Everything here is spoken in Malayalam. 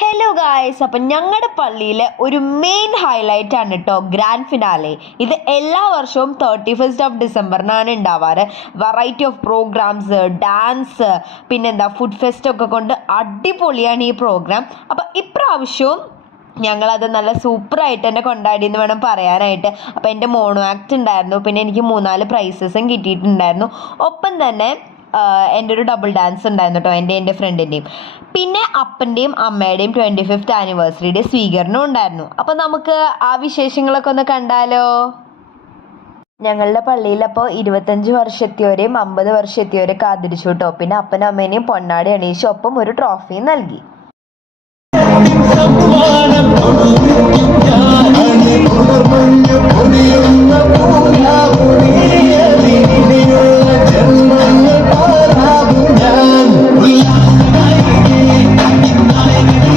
ഹലോ ഗായ്സ്, അപ്പം ഞങ്ങളുടെ പള്ളിയിലെ ഒരു മെയിൻ ഹൈലൈറ്റ് ആണ് കേട്ടോ ഗ്രാൻഡ് ഫിനാലെ. ഇത് എല്ലാ വർഷവും 31 ഡിസംബറിനാണ് ഉണ്ടാവാറ്. വെറൈറ്റി ഓഫ് പ്രോഗ്രാംസ്, ഡാൻസ്, പിന്നെന്താ ഫുഡ് ഫെസ്റ്റ് ഒക്കെ കൊണ്ട് അടിപൊളിയാണ് ഈ പ്രോഗ്രാം. അപ്പം ഇപ്രാവശ്യവും ഞങ്ങളത് നല്ല സൂപ്പറായിട്ട് തന്നെ കൊണ്ടാടിയെന്ന് വേണം പറയാനായിട്ട്. അപ്പോൾ എൻ്റെ മോണോ ആക്ട് ഉണ്ടായിരുന്നു, പിന്നെ എനിക്ക് 3-4 പ്രൈസസും കിട്ടിയിട്ടുണ്ടായിരുന്നു. ഒപ്പം തന്നെ എൻ്റെ ഒരു ഡബിൾ ഡാൻസ് ഉണ്ടായിരുന്നു കേട്ടോ, എൻ്റെ ഫ്രണ്ടിൻ്റെയും. പിന്നെ അപ്പൻ്റെയും അമ്മയുടെയും 25th ആനിവേഴ്സറിയുടെ സ്വീകരണം ഉണ്ടായിരുന്നു. അപ്പം നമുക്ക് ആ വിശേഷങ്ങളൊക്കെ ഒന്ന് കണ്ടാലോ. ഞങ്ങളുടെ പള്ളിയിൽ അപ്പോൾ 25 വർഷത്തെയോരെയും 50 വർഷത്തെയോരെയൊക്കെ ആദരിച്ചു കേട്ടോ. പിന്നെ അപ്പനും അമ്മേനെയും പൊന്നാടി അണിയിച്ചു, ഒപ്പം ഒരു ട്രോഫിയും നൽകി.